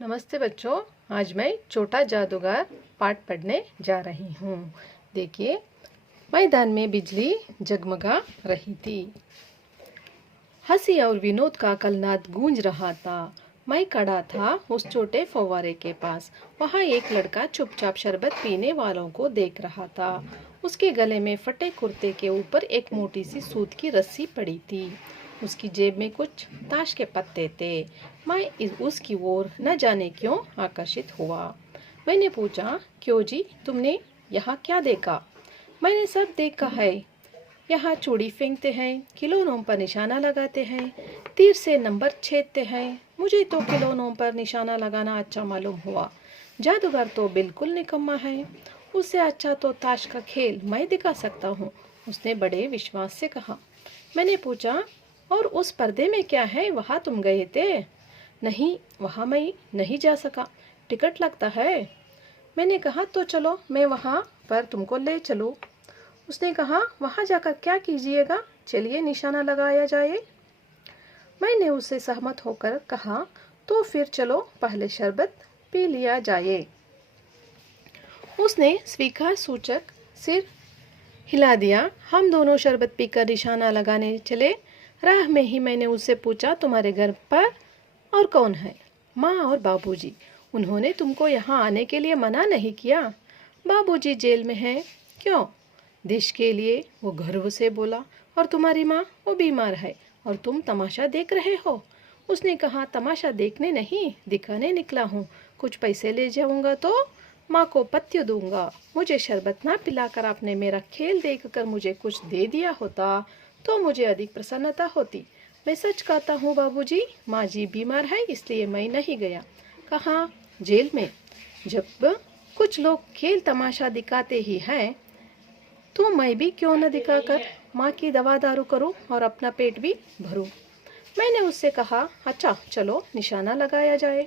नमस्ते बच्चों। आज मैं छोटा जादूगर पाठ पढ़ने जा रही हूँ। देखिए, मैदान में बिजली जगमगा रही थी। हंसी और विनोद का कलनाद गूंज रहा था। मैं खड़ा था उस छोटे फव्वारे के पास। वहाँ एक लड़का चुपचाप शरबत पीने वालों को देख रहा था। उसके गले में फटे कुर्ते के ऊपर एक मोटी सी सूत की रस्सी पड़ी थी। उसकी जेब में कुछ ताश के पत्ते थे। मैं उसकी ओर न जाने क्यों आकर्षित हुआ। मैंने पूछा, क्यों जी, तुमने यहाँ क्या देखा? मैंने सब देखा है। यहाँ चूड़ी फेंकते हैं, खिलौनों पर निशाना लगाते हैं, तीर से नंबर छेदते हैं। मुझे तो खिलौनों पर निशाना लगाना अच्छा मालूम हुआ। जादूगर तो बिल्कुल निकम्मा है। उससे अच्छा तो ताश का खेल मैं दिखा सकता हूँ, उसने बड़े विश्वास से कहा। मैंने पूछा, और उस पर्दे में क्या है? वहाँ तुम गए थे? नहीं, वहाँ मैं नहीं जा सका, टिकट लगता है। मैंने कहा, तो चलो मैं वहाँ पर तुमको ले चलूँ। उसने कहा, वहाँ जाकर क्या कीजिएगा? चलिए निशाना लगाया जाए। मैंने उससे सहमत होकर कहा, तो फिर चलो पहले शरबत पी लिया जाए। उसने स्वीकार सूचक सिर हिला दिया। हम दोनों शरबत पीकर निशाना लगाने चले। राह में ही मैंने उससे पूछा, तुम्हारे घर पर और कौन है? माँ और बाबूजी। उन्होंने तुमको यहाँ आने के लिए मना नहीं किया? बाबूजी जेल में हैं। क्यों? देश के लिए, वो गर्व से बोला। और तुम्हारी माँ? वो बीमार है और तुम तमाशा देख रहे हो। उसने कहा, तमाशा देखने नहीं, दिखाने निकला हूँ। कुछ पैसे ले जाऊंगा तो माँ को पत्य दूंगा। मुझे शरबत ना पिलाकर आपने मेरा खेल देखकर मुझे कुछ दे दिया होता तो मुझे अधिक प्रसन्नता होती। मैं सच कहता हूँ बाबूजी, माँ जी बीमार है, इसलिए मैं नहीं गया। कहाँ? जेल में। जब कुछ लोग खेल तमाशा दिखाते ही हैं, तो मैं भी क्यों न दिखाकर माँ की दवा दारू करूं और अपना पेट भी भरूं। मैंने उससे कहा, अच्छा चलो निशाना लगाया जाए।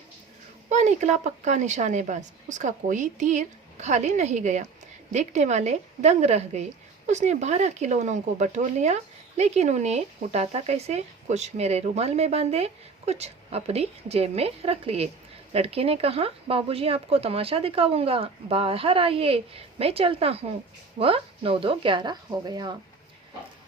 वह निकला पक्का निशानेबाज। उसका कोई तीर खाली नहीं गया। देखने वाले दंग रह गए। उसने 12 खिलौनों को बटोर लिया, लेकिन उन्हें उठाता कैसे? कुछ मेरे रुमाल में बांधे, कुछ अपनी जेब में रख लिए। लड़के ने कहा, बाबूजी आपको तमाशा दिखाऊंगा, बाहर आइए, मैं चलता हूँ। वह 9-2-11 हो गया।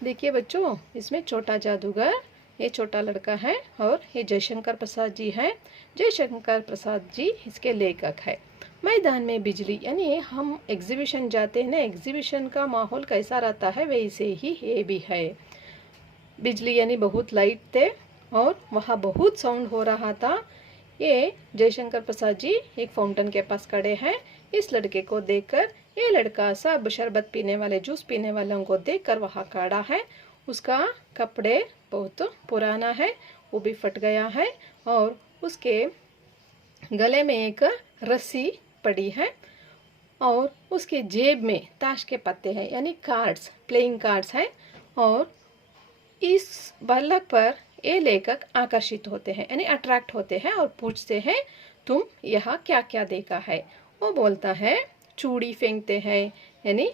देखिए बच्चों, इसमें छोटा जादूगर, ये छोटा लड़का है और ये जयशंकर प्रसाद जी हैं। जयशंकर प्रसाद जी इसके लेखक है। मैदान में बिजली, यानी हम एग्जीबिशन जाते हैं ना, एग्जीबिशन का माहौल कैसा रहता है वैसे ही ये भी है। बिजली यानी बहुत लाइट थे और वहाँ बहुत साउंड हो रहा था। ये जयशंकर प्रसाद जी एक फाउंटेन के पास खड़े हैं। इस लड़के को देखकर ये लड़का सब शरबत पीने वाले, जूस पीने वालों को देखकर वहाँ खड़ा है। उसका कपड़े बहुत पुराना है, वो भी फट गया है और उसके गले में एक रस्सी पड़ी है और उसके जेब में ताश के पत्ते हैं, यानी कार्ड्स, प्लेइंग कार्ड्स हैं। और इस बालक पर ये लेखक आकर्षित होते हैं, यानी अट्रैक्ट होते हैं और पूछते हैं, तुम यहाँ क्या क्या देखा है? वो बोलता है, चूड़ी फेंकते हैं, यानी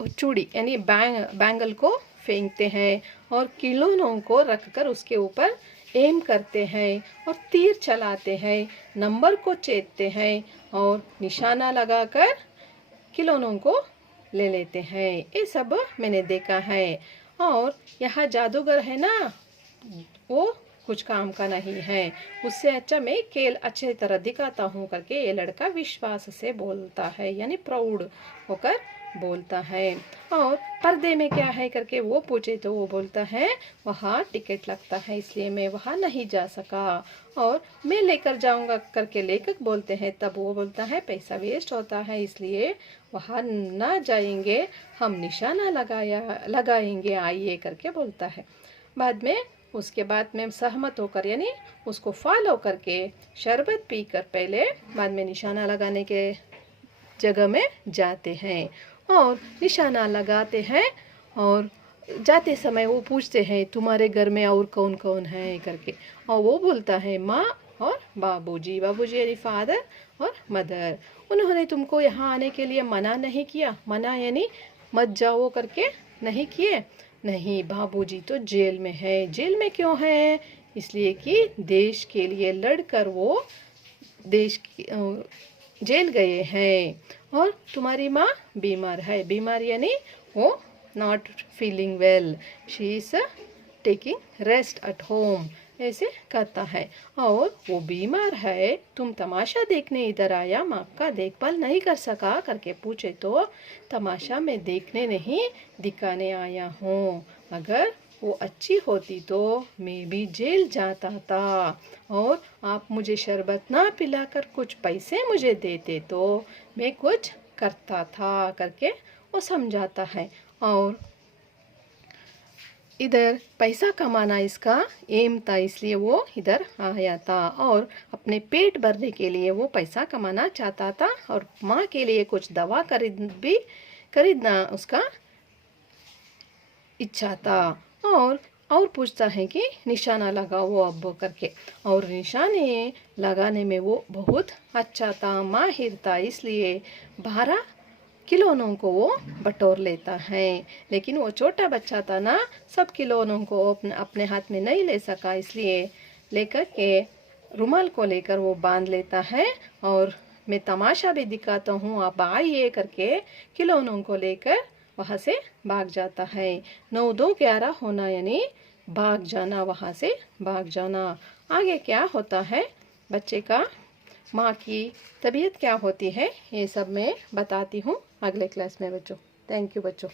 चूड़ी यानी बैंगल को फेंकते हैं और खिलौनों को रखकर उसके ऊपर एम करते हैं और तीर चलाते हैं, नंबर को चेतते हैं और निशाना लगाकर खिलौनों को ले लेते हैं। ये सब मैंने देखा है। और यहाँ जादूगर है ना, वो कुछ काम का नहीं है। उससे अच्छा मैं खेल अच्छे तरह दिखाता हूँ करके ये लड़का विश्वास से बोलता है, यानी प्राउड होकर बोलता है। और पर्दे में क्या है करके वो पूछे तो वो बोलता है, वहाँ टिकट लगता है, इसलिए मैं वहाँ नहीं जा सका। और मैं लेकर जाऊंगा करके लेखक बोलते हैं, तब वो बोलता है, पैसा वेस्ट होता है, इसलिए वहाँ ना जाएंगे, हम निशाना लगाएंगे, आइए करके बोलता है। बाद में उसके बाद में सहमत होकर, यानी उसको फॉलो करके शरबत पीकर पहले बाद में निशाना लगाने के जगह में जाते हैं और निशाना लगाते हैं। और जाते समय वो पूछते हैं, तुम्हारे घर में और कौन कौन है करके। और वो बोलता है, माँ और बाबूजी। बाबूजी यानी फादर और मदर। उन्होंने तुमको यहाँ आने के लिए मना नहीं किया? मना यानी मत जाओ करके नहीं किए? नहीं, बाबूजी तो जेल में है। जेल में क्यों है? इसलिए कि देश के लिए लड़कर वो देश की जेल गए हैं और तुम्हारी माँ बीमार है। बीमार यानी वो not feeling well, she is taking rest at home, ऐसे कहता है। और वो बीमार है, तुम तमाशा देखने इधर आया, माँ का देखभाल नहीं कर सका करके पूछे तो तमाशा मैं देखने नहीं दिखाने आया हूँ। अगर वो अच्छी होती तो मैं भी जेल जाता था और आप मुझे शरबत ना पिलाकर कुछ पैसे मुझे देते तो मैं कुछ करता था करके वो समझाता है। और इधर पैसा कमाना इसका एम था, इसलिए वो इधर आया था और अपने पेट भरने के लिए वो पैसा कमाना चाहता था और माँ के लिए कुछ दवा खरीदना उसका इच्छा था। और पूछता है कि निशाना लगाओ अब करके, और निशाने लगाने में वो बहुत अच्छा था, माहिर था, इसलिए 12 खिलौनों को वो बटोर लेता है। लेकिन वो छोटा बच्चा था ना, सब खिलौनों को अपने हाथ में नहीं ले सका, इसलिए लेकर के रुमाल को लेकर वो बांध लेता है और मैं तमाशा भी दिखाता हूँ, आप आइए करके खिलौनों को लेकर वहाँ से भाग जाता है। 9-2-11 होना यानी भाग जाना, वहाँ से भाग जाना। आगे क्या होता है, बच्चे का माँ की तबीयत क्या होती है, ये सब मैं बताती हूँ अगले क्लास में बच्चों। थैंक यू बच्चों।